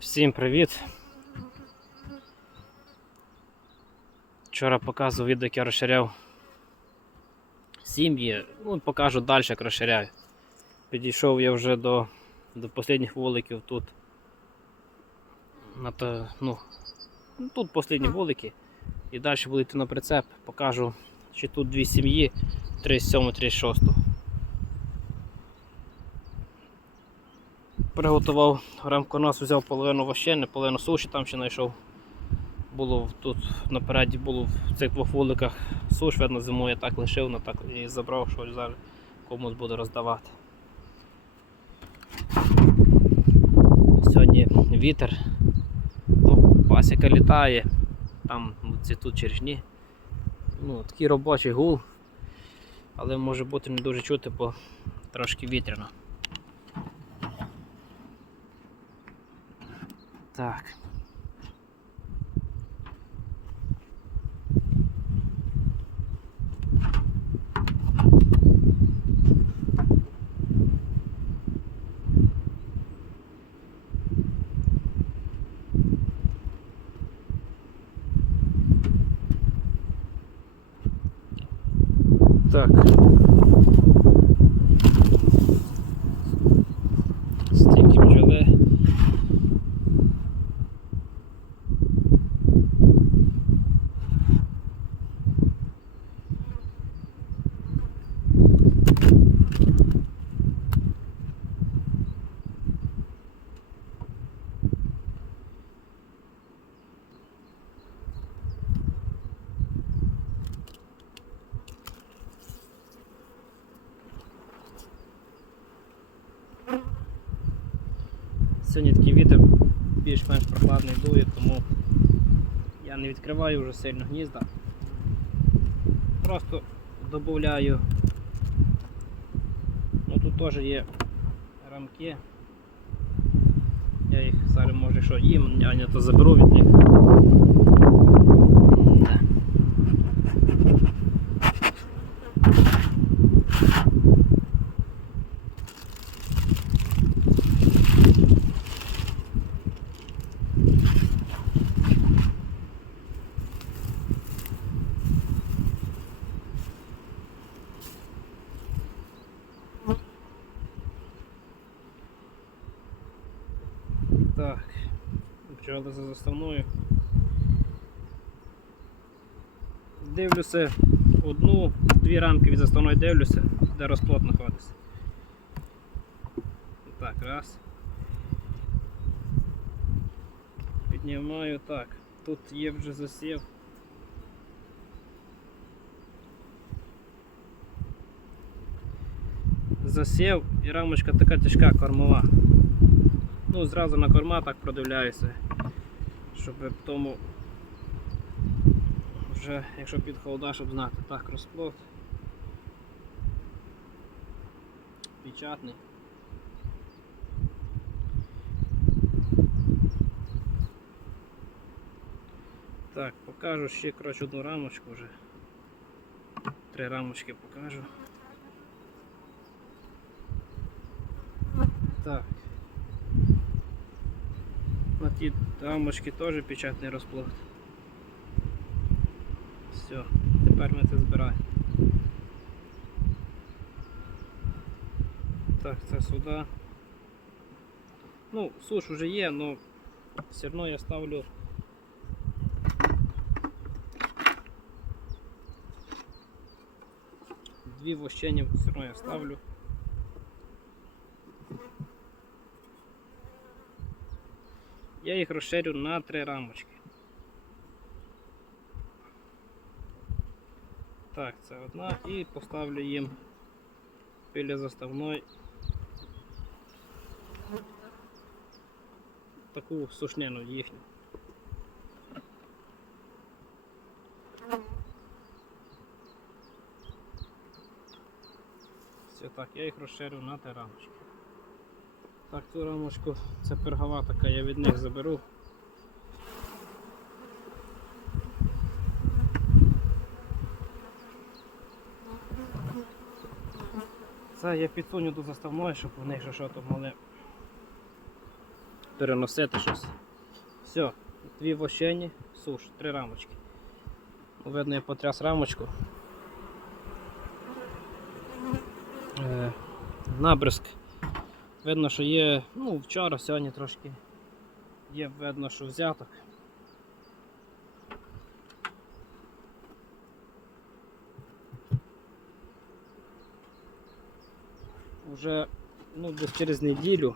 Всім привіт! Вчора показував відео, як я розширяв сім'ї. Ну, покажу далі, як розширяю. Підійшов я вже до, до останніх вуликів тут. На то, ну, тут останні вулики. І далі буду йти на прицеп. Покажу, чи тут дві сім'ї 37 36 Приготував рамконос, взяв половину вощини, половину суші там ще знайшов. Було тут напереді було в цих двох вуликах суш, видно, зимою так лишив, но так і забрав, що зараз комусь буду роздавати. Сьогодні вітер, ну, пасіка літає, там ці тут черешні. Ну, такий робочий гул, але може бути не дуже чути, бо трошки вітряно. Так. Так. Стільки бджоли. Сьогодні такий вітер більш-менш прохладний дує, тому я не відкриваю вже сильно гнізда. Просто додаю. Ну тут теж є рамки. Я їх зараз може що їм, а не то заберу від них. Да. Так, бджоли за заставною. Дивлюся одну, дві рамки від заставної дивлюся, де розплод знаходиться. Так, раз. Піднімаю так. Тут є вже засів. Засів і рамочка така тяжка кормова. Ну, зразу на корма так продивляюся, щоб в тому вже, якщо під холода, щоб знати. Так, розплод. Печатний. Так, покажу ще коротше одну рамочку вже. Три рамочки покажу. Так. На ті рамочки теж печатний розплод. Все, тепер ми це збираємо. Так, це сюди. Ну, суш вже є, але все одно я ставлю. Дві вощені все одно я ставлю. Я їх розширю на три рамочки. Так, це одна і поставлю їм біля заставної таку сушнину їхню. Все так, я їх розширю на три рамочки. Так, цю рамочку, це пергова така, я від них заберу. Це я підсуню до заставної, щоб вони що що там могли переносити щось. Все, дві вощені, суш, три рамочки. Видно, я потряс рамочку. Е. Видно, що є, ну, вчора, сьогодні трошки є видно, що взяток. Уже ну, десь через неділю.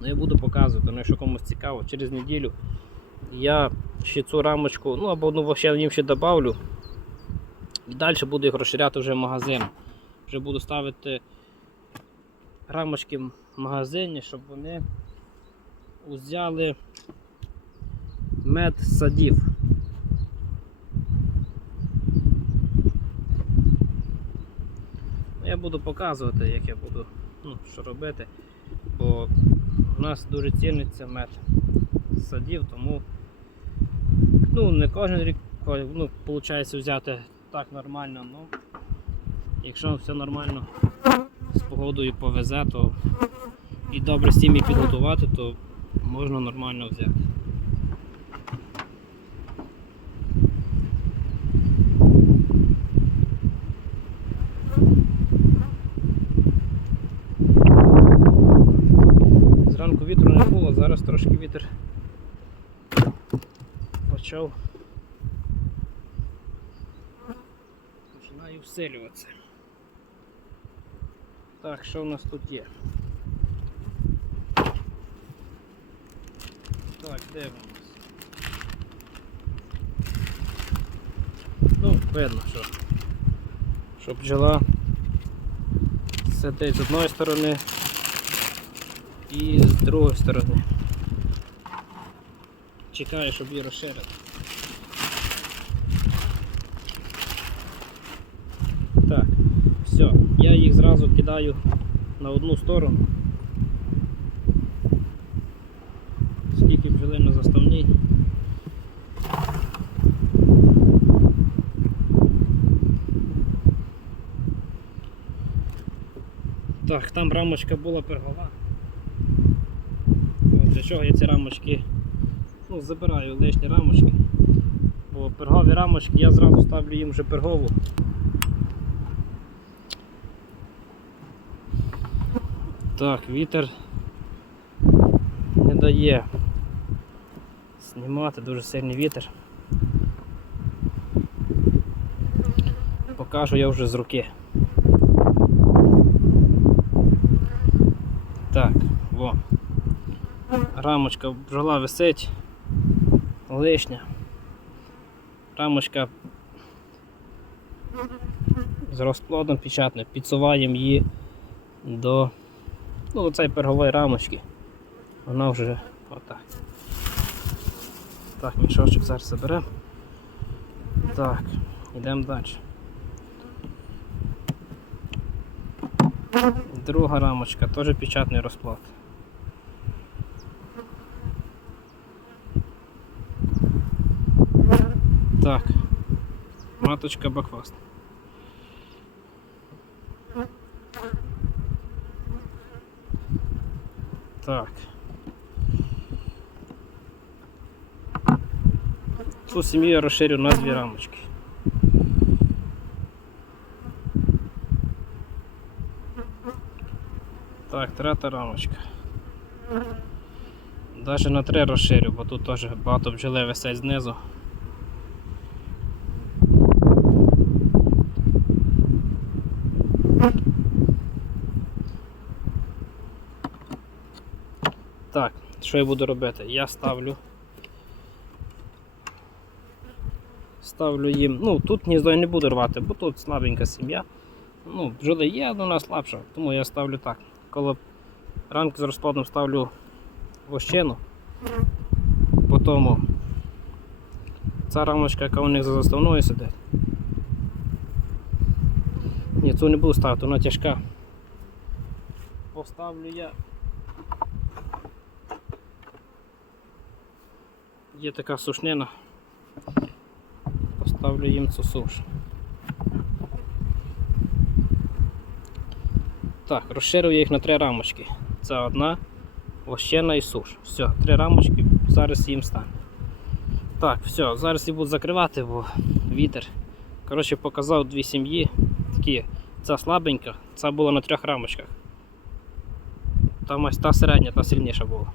Ну, я буду показувати, ну, якщо комусь цікаво, через неділю я ще цю рамочку, ну або одну ще їм ще добавлю. І далі буду їх розширяти вже в магазин. Вже буду ставити рамочки в магазині, щоб вони узяли мед садів. Я буду показувати, як я буду ну, що робити, бо у нас дуже ціниться мед садів, тому ну, не кожен рік ну, виходить взяти так нормально, ну якщо все нормально з погодою повезе, то і добре сім'ї підготувати, то можна нормально взяти. Зранку вітру не було, зараз трошки вітер почав. Починає всилюватися. Так, що в нас тут є? Так, де у нас? Ну, видно, що, що бджола сидить з одної сторони і з другої сторони. Чекаю, щоб її розширити. Так, все, зразу кидаю на одну сторону. Скільки бджоли на заставній. Так, там рамочка була пергова. От, для чого я ці рамочки ну, забираю лишні рамочки. Бо пергові рамочки я зразу ставлю їм вже пергову. Так, вітер не дає знімати, дуже сильний вітер. Покажу я вже з руки. Так, во. Рамочка бджола висить, лишня. Рамочка з розплодом печатним, підсуваємо її до ну, цієї пергової рамочки. Вона вже отак. Так, мішочок зараз заберемо. Так, йдемо далі. Друга рамочка, теж печатний розплод. Так, маточка бакфаст. Так. Цю сім'ю я розширю на дві рамочки. Так, третя рамочка. Навіть на три розширю, бо тут теж багато бджоли висять знизу. Так, що я буду робити? Я ставлю. Ставлю їм. Ну, тут гніздо я не буду рвати, бо тут слабенька сім'я. Ну, бджоли є, але вона слабша, тому я ставлю так. Коли ранки з розкладом ставлю вощину, потім ця рамочка, яка у них за заставною сидить. Ні, цю не буду ставити, вона тяжка. Поставлю я. Є така сушнина. Поставлю їм цю суш. Так, розширив я їх на три рамочки. Це одна, вощена і суш. Все, три рамочки, зараз їм стане. Так, все, зараз я буду закривати, бо вітер. Коротше, показав дві сім'ї. Такі, ця слабенька, ця була на трьох рамочках. Там ось та середня, та сильніша була.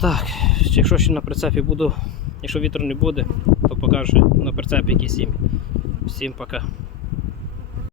Так, якщо ще на прицепі буду, якщо вітру не буде, то покажу на прицепі які сім'ї. Всім пока.